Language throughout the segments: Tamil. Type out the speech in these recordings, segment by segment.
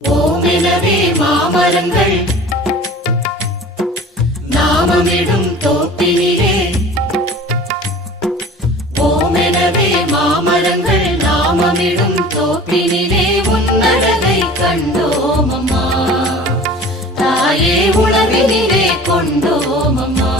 ஓமெனவே மாமரங்கள் நாமமிடும் தோப்பினிலே, ஓமெனவே மாமரங்கள் நாமமிடும் தோப்பினிலே உன்னழகை கண்டோமம்மா, தாயே உணவினிலே கொண்டோமம்மா.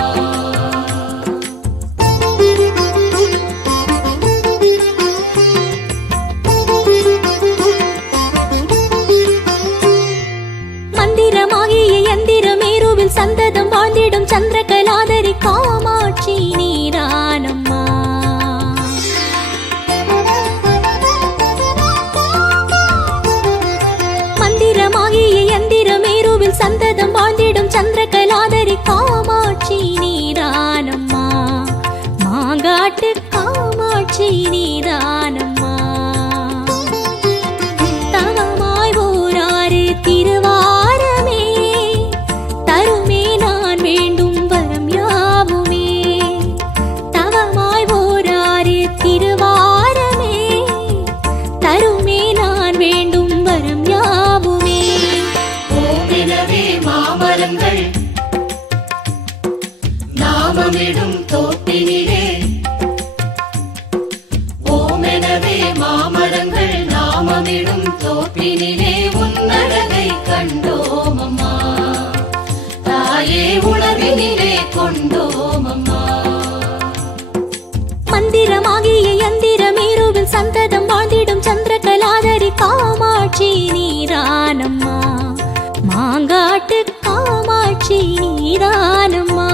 மந்திரமாகிய யந்திரமேருவில் சந்ததம் வாழ்ந்திடும் சந்திரகலாதரி காமாட்சி நீரானம்மா. மந்திரமாகிய யந்திரமேருவில் சந்ததம் வாழ்ந்திடும் சந்திரகலாதரி காமாட்சி நீரானம்மா, மாங்காட்டு காமாட்சி நீரானம்மா. தவமாய் ஓராறு திருவாரமே தருமே நான் வேண்டும் வரம் யாவுமே, தவமாய் ஓராறு திருவாரமே தருமே நான் வேண்டும் வரம் யாவுமே. ஓமெனவே மாமரங்கள் நாமமிடும் தோப்பினிலே, ஓமெனவே மாமரங்கள் நாமமிடும் தோப்பினிலே உன்னழகை கண்டோமம்மா, தாயே உணவினிலே கொண்டோமம்மா. மந்திரமாகிய யந்திரமேருவில் சந்ததம் வாழ்ந்திடும் சந்திரகலாதரி காமாட்சி நீரானம்மா, மாங்காட்டு காமாட்சி நீரானம்மா.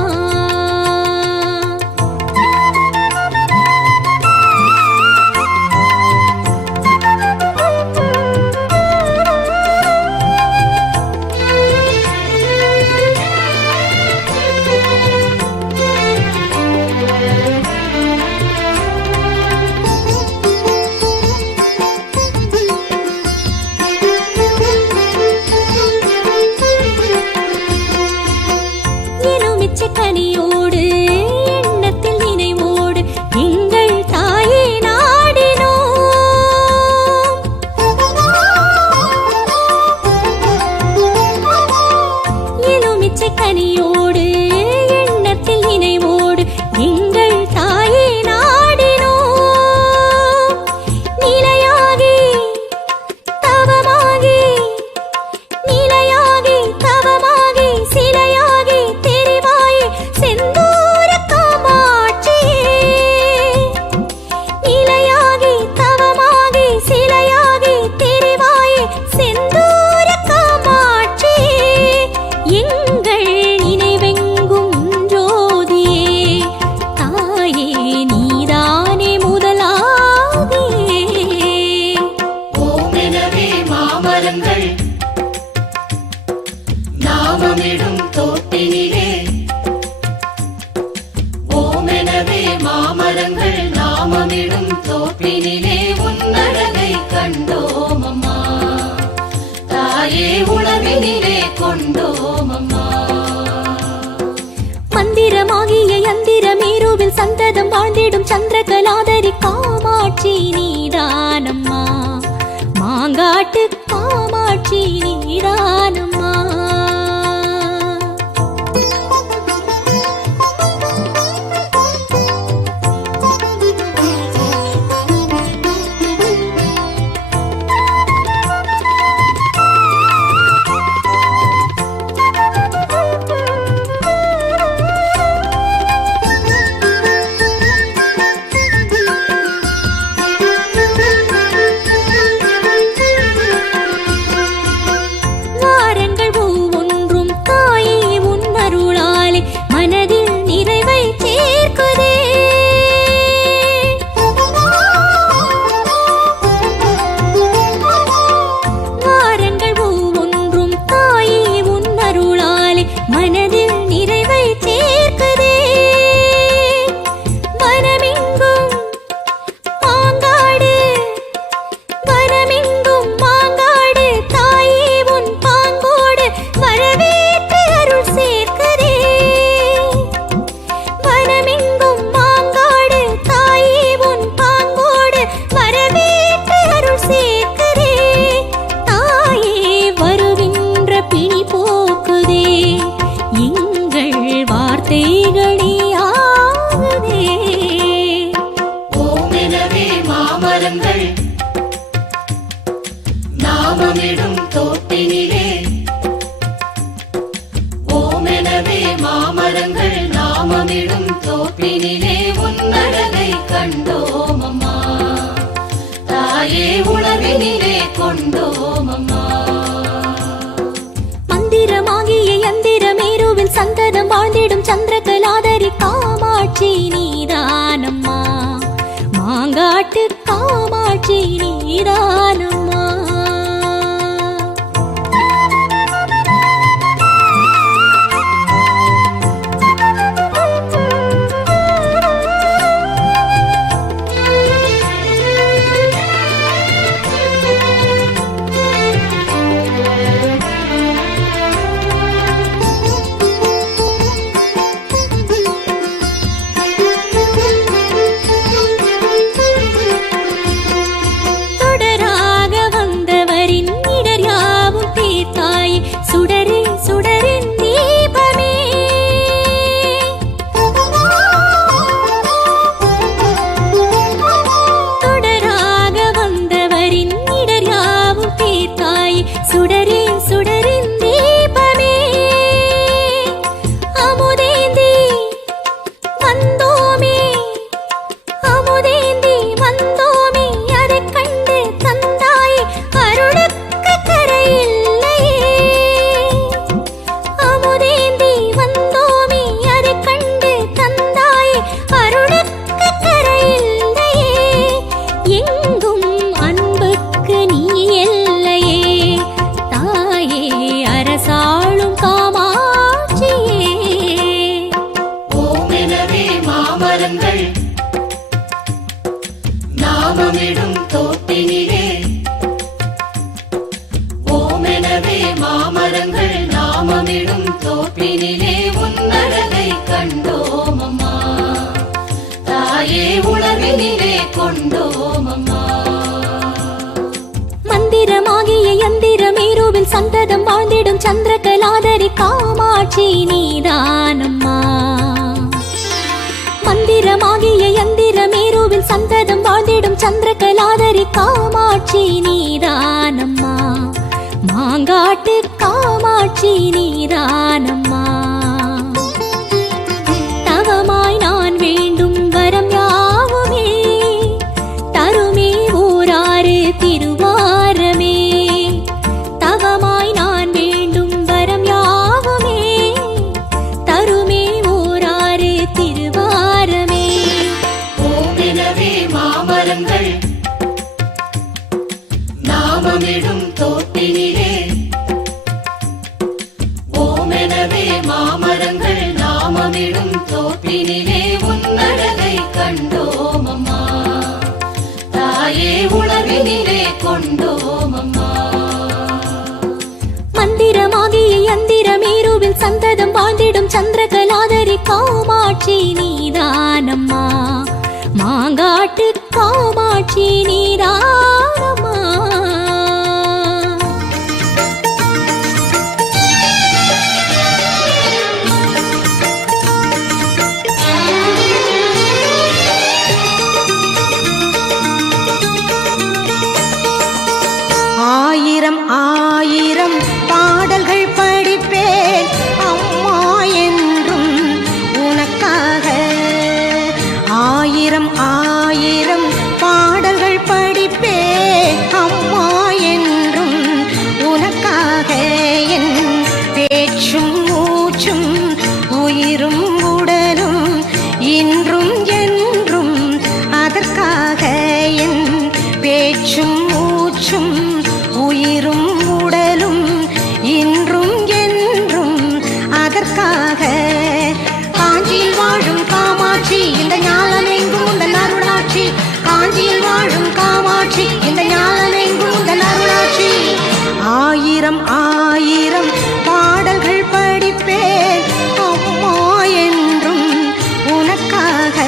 கனியோடு எண்ணத்தில் நினைவோடு எங்கள் தாயே நாடினோம், எலுமிச்சை கனியோடு எண்ணத்தில் நினைவோடு எங்கள் தாயே நாடினோம். நிலையாகி தவமாகி, நிலையாகி தவமாகி சிலையாகி செந்தூர காமாட்சியே, நிலையாகி தவமாகி சிலையாகி தெரிவாயே செந்தூர காமாட்சியே, எங்கள் நினைவெங்கும் ஜோதியே, தாயே நீதானே முதலாதியே. ஓமெனவே மாமரங்கள் நாமமிடும் தோப்பினிலே, ஓமெனவே மாமரங்கள் நாமமிடும் தோப்பினிலே உன்னழகை கண்டோமம்மா, தாயே உணவினிலே கொண்டோமம்மா. மந்திரமாகிய யந்திரமேருவில் சந்ததம் வாழ்ந்திடும் சந்திரகலாதரி காமாட்சி நீரானம்மா, மாங்காட்டு காமாட்சி நீரானம்மா. நாமமிடும் தோப்பினிலே ஓமெனவே மாமரங்கள் நாமமிடும் தோப்பினிலே உன்னழகை கண்டோம் அம்மா தாயே உணர்வினிலே கொண்டோம் அம்மா மந்திரமாகிய யந்திரமேருவில் சந்ததம் வாழ்ந்திடும் சந்திரகலாதரி காமாட்சி நீதானம்மா மாங்காட்டு காமாட்சி நீதானம்மா நாமமிடும் தோப்பினிலே ஓமெனவே மாமரங்கள் நாமமிடும் தோப்பினிலே உன்னழகை கண்டோம் அம்மா தாயே உணர்வினிலே கொண்டோம் அம்மா மந்திரமாகிய யந்திரமேருவில் சந்ததம் வாழ்ந்திடும் சந்திரகலாதரி காமாட்சி நீதானம்மா மந்திரமாகிய யந்திரமேருவில் சந்ததம் வாழ்ந்திடும் சந்திரகலாதரி காமாட்சி நீதானம்மா மாங்காட்டு காமாட்சி நீதானம்மா தவமாய் நான் வேண்டும் வரம் யாவுமே தருமே ஊராறு திருவாரமே தவமாய் நான் வேண்டும் வரம் யாவுமே தருமே ஊராறு திருவாரமே ஓமெனவே மாமரங்கள் நாமமிடும் தோப்பினிலே ஓமெனவே மாமரங்கள் நாமமிடும் தோப்பினிலே உன்னழகை கண்டோம் அம்மா தாயே உணர்வினிலே கொண்டோம் அம்மா மந்திரமாகிய யந்திரமேருவில் சந்ததம் வாழ்ந்திடும் சந்திரகலாதரி காமாட்சி நீதானம்மா மாங்காட்டு காமாட்சி நீதானம்மா ஆயிரம் ஆயிரம் பாடல்கள் படிப்பேன் அம்மா என்றும் உனக்காக ஆயிரம் ஆயிரம் பாடல்கள் படிப்பேன் அம்மா என்றும் உனக்காக என் பேச்சும் மூச்சும் உயிரும் உடலும் இன்றும் என்றும் அதற்காக என் பேச்சும் மூச்சும் உயிரும் உடலும் இன்றும் என்றும் அதற்காக காஞ்சியில் வாழும் காமாட்சி இந்த ஞானமெங்கும் உந்தன் அருளாட்சி காஞ்சியில் வாழும் காமாட்சி இந்த ஞானமெங்கும் உந்தன் அருளாட்சி ஆயிரம் ஆயிரம் பாடல்கள் படிப்பேன் அம்மா என்றும் உனக்காக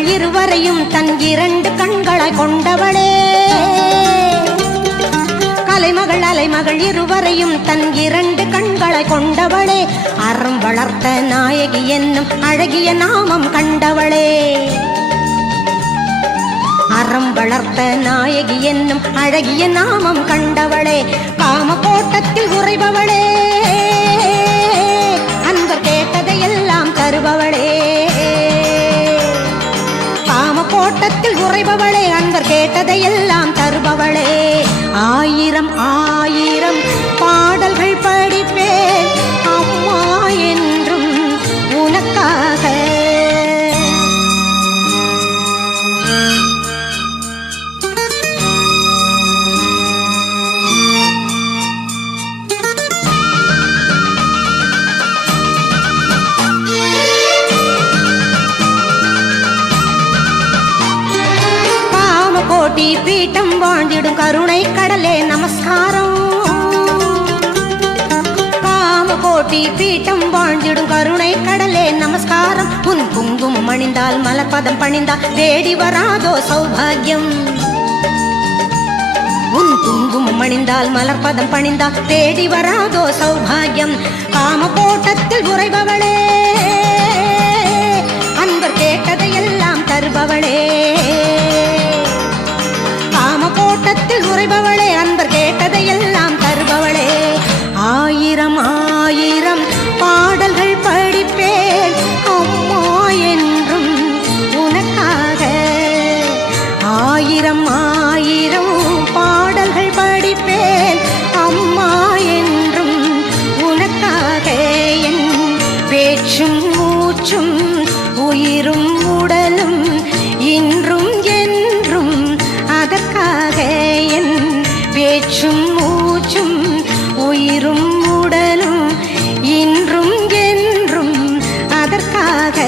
கலைமகள் இருவரையும் தன் 2 கண்களாய் கொண்டவளே. கலைமகள் அலைமகள் இருவரையும் தன் 2 கண்களாய் கொண்டவளே. அறம் வளர்த்த நாயகி என்னும் அழகிய நாமம் கண்டவளே. அறம் வளர்த்த நாயகி என்னும் அழகிய நாமம் கண்டவளே. காம கோட்டத்தில் உறைபவளே, அன்பர் கேட்டதையெல்லாம் தருபவளே. காம கோட்டத்தில் உறைபவளே, அன்பர் கேட்டதையெல்லாம் தருபவளே. 1000 1000 பாடல்கள் படிப்பேன் அம்மா என்றும் உனக்காக. கோட்டி பீட்டம் வாழ்ந்திடும் கருணை கடலே நமஸ்காரம். காம கோட்டி பீட்டம் வாழ்ந்திடும் கருணை கடலே நமஸ்காரம். உன் குங்குமம் அணிந்தால் மலர்பதம் பணிந்தால் தேடி வராதோ சௌபாகியம். உன் குங்குமம் அணிந்தால் மலர்பதம் பணிந்தால் தேடி வராதோ சௌபாகியம். காம கோட்டத்தில் உறைபவளே, அன்பர் கேட்டதையெல்லாம் தருபவளே. காம கோட்டத்தில் உறைபவளே, அன்பர் கேட்டதையெல்லாம் தருபவளே. 1000 1000 பாடல்கள் படிப்பேன் அம்மா என்றும் உனக்காக. 1000 1000 பாடல்கள் படிப்பேன் அம்மா என்றும் உனக்காக. என் பேச்சும் மூச்சும் உயிரும் உடலும் இன்றும் என்றும் அதற்காக. என் பேச்சும் மூச்சும் உயிரும் உடலும் இன்றும் என்றும் அதற்காக.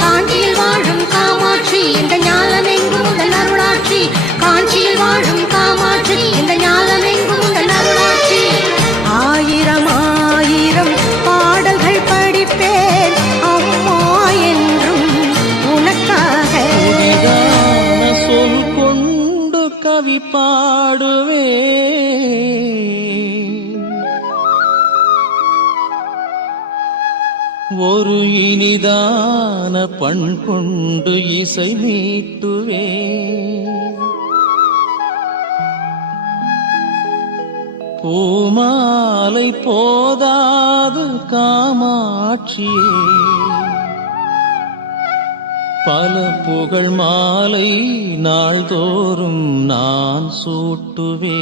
காஞ்சியில் வாழும் காமாட்சி இந்த ஞாலமெங்கும் உங்கள் அருளாட்சி. காஞ்சியில் வாழும் காமாட்சி இந்த ஞாலமெங்கும் உங்கள் அருளாட்சி. 1000 1000 பாடல்கள் படிப்பேன் அம்மா என்றும் உனக்காக. சொல் கொண்டு கவி பாடுவே, ஒரு இனிதான பண் கொண்டு இசை மீட்டுவே. பூமாலை போதாது காமாட்சியே, பல புகழ் மாலை நாள்தோறும் நான் சூட்டுவே.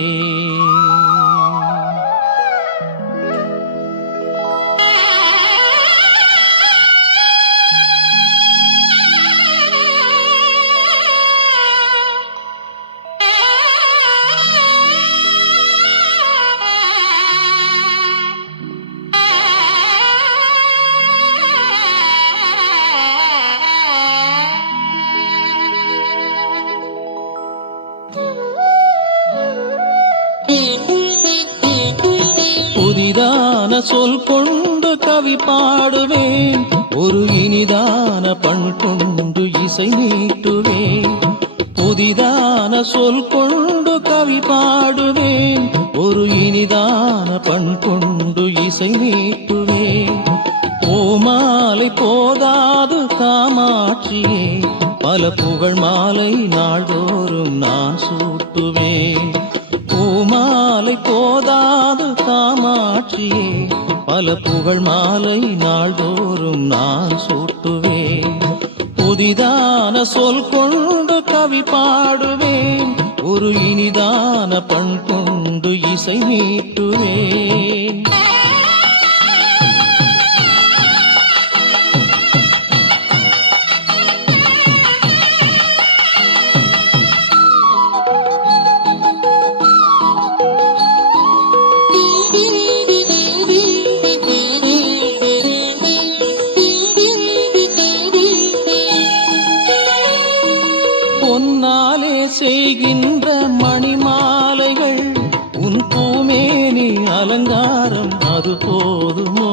புதிதான சொல் கொண்டு கவி பாடுவேன், ஒரு இனிதான பண் கொண்டு இசை மீட்டுவேன். புதிதான சொல் கொண்டு கவி பாடுவேன், ஒரு இனிதான பண் கொண்டு இசை மீட்டுவேன். பூமாலை போதாது காமாட்சியே, பல புகழ் மாலை நாள்தோறும் நான் சூட்டுவேன். பூமாலை போதாது காமாட்சியே, பல புகழ் மாலை நாள்தோறும் நான் சூட்டுவேன். புதிதான சொல் கொண்டு கவி பாடுவேன், ஒரு இனிதான பண் கொண்டு இசை மீட்டுவேன். பொன்னாலே செய்கின்ற மணிமாலைகள், உன் பூமேனி அலங்காரம் அது போதுமோ?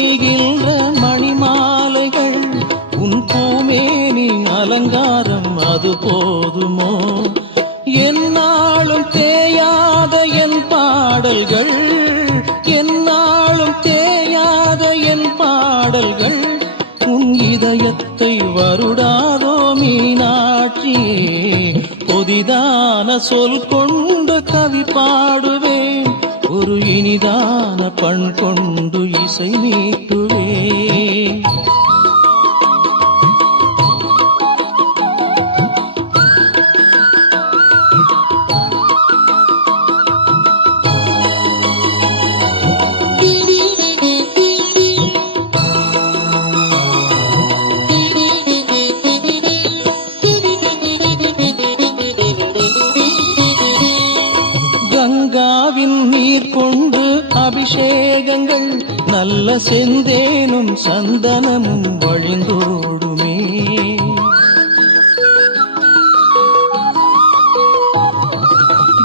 செய்கின்ற மணிமாலைகள் உன் பூமேனி அலங்காரம் அது போதுமோ என்னாலும் தேயாத என் பாடல்கள் என்னாலும் தேயாத என் பாடல்கள் உன் இதயத்தை வருடாதோ மீனாட்சியே புதிதான சொல் கொண்டு கவி பாடுவேன் ஒரு இனிதான பண் கொண்டு இசை நீட்டுவேன் கங்காவின் நீர் கொண்டு அபிஷேகங்கள் நல்ல செந்தேனும் சந்தனமும் வழிந்தோடுமே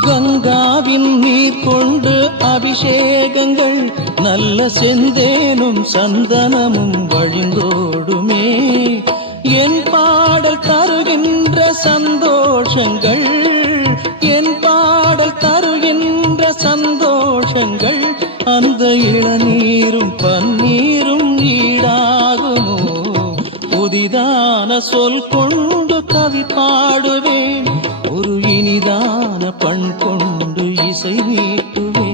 கங்காவின் நீர் கொண்டு அபிஷேகங்கள் நல்ல செந்தேனும் சந்தனமும் வழிந்தோடுமே என் பாடல் தருகின்ற சந்தோஷங்கள் என் பாடல் தருகின்ற சந்தோஷங்கள் அந்த இளநீரும் பன்னீரும் ஈடாகுமோ புதிதான சொல் கொண்டு கவி பாடுவேன் ஒரு இனிதான பண் கொண்டு இசை நீட்டுவேன்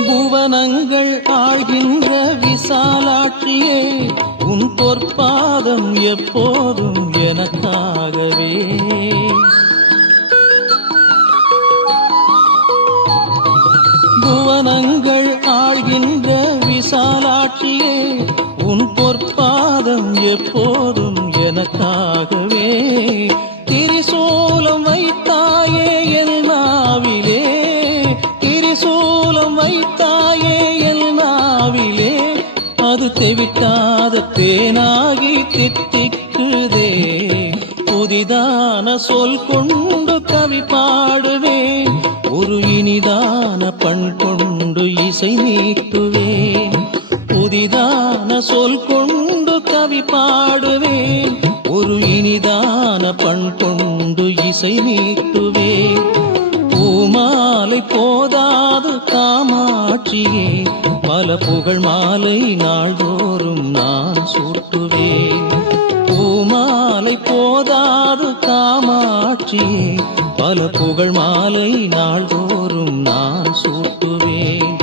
புவனங்கள் ஆழ்கின்ற விசாலாட்சியே உன் பொற்பாதம் எப்போதும் எனக்காகவே புவனங்கள் ஆழ்கின்ற விசாலாட்சியே உன் பொற்பாதம் எப்போதும் எனக்காகவே திரிசூலம் வைத்தாயே என் நாவிலே திரிசூலம் வைத்தாயே என் நாவிலே அது தெவிட்டாத தேனாகி தித்திக்குதே புதிதான சொல் கொண்டு கவி பாடுவேன் ஒரு இனிதான பண் கொண்டு இசை நீட்டுவேன் புதிதான சொல் கொண்டு கவி பாடுவேன் ஒரு இனிதான பண் கொண்டு இசை நீட்டுவேன் பூமாலை போதாது காமாட்சியே பல புகழ் மாலை நாள்தோறும் நான் சூட்டுவேன் பூமாலை போதாது காமாட்சியே பல புகழ் மாலை நாள்தோறும் நான் சூட்டுவேன்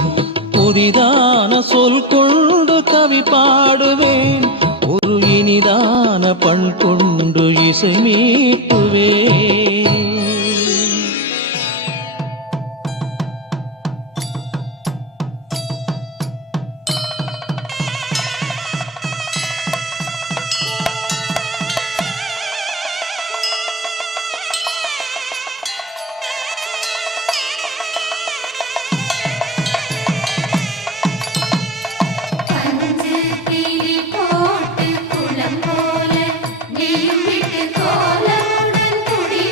புதிதான சொல் கொண்டு கவி பாடுவேன் ஒரு இனிதான பண் கொண்டு இசை மீட்டுவேன் பஞ்சு திரி போட்டு குளம் போல நீயும் விட்டு கோலமுடன் குடி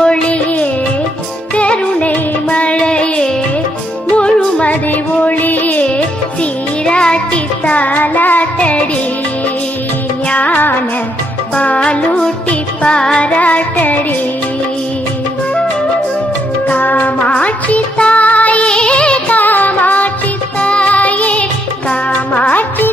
ஒளியே கருணை மழையே முழுமதி ஒளியே சீராட்டி தாலாட்டடி ஞான பாலூட்டி பாராட்டடி காமாட்சி தாயே காமாட்சி தாயே காமாட்சி